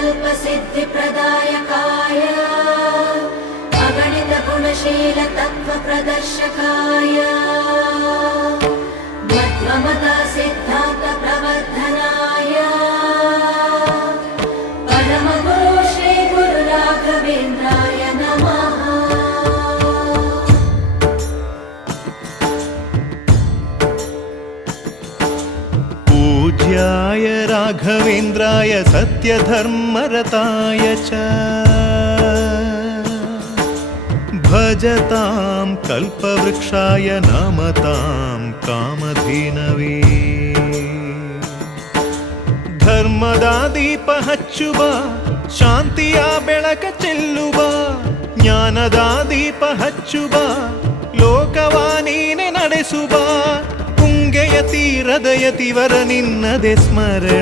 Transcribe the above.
कल्पसिद्धिप्रदायकाय अगणितगुणशीलतत्त्वप्रदर्शकाय मध्वमता सिद्धान्तप्रवर्धनाय परमगुरु श्रीगुरुराघवेन्द्राय नमः। पूज्याय राघवेन्द्राय सत्यधर्मरताय च भजतां कल्पवृक्षाय नमतां कामधेनवे। ಧರ್ಮದ ದೀಪ ಹಚ್ಚುವ ಶಾಂತಿಯ ಬೆಳಕ ಚೆಲ್ಲುವ ಜ್ಞಾನದ ದೀಪ ಹಚ್ಚುವ ಲೋಕವ ನೀನೆ ನಡೆಸುವ ಪುಂಗೆಯ ತೀರದ ಯತಿವರ ನಿನ್ನದೆ ಸ್ಮರಣೆ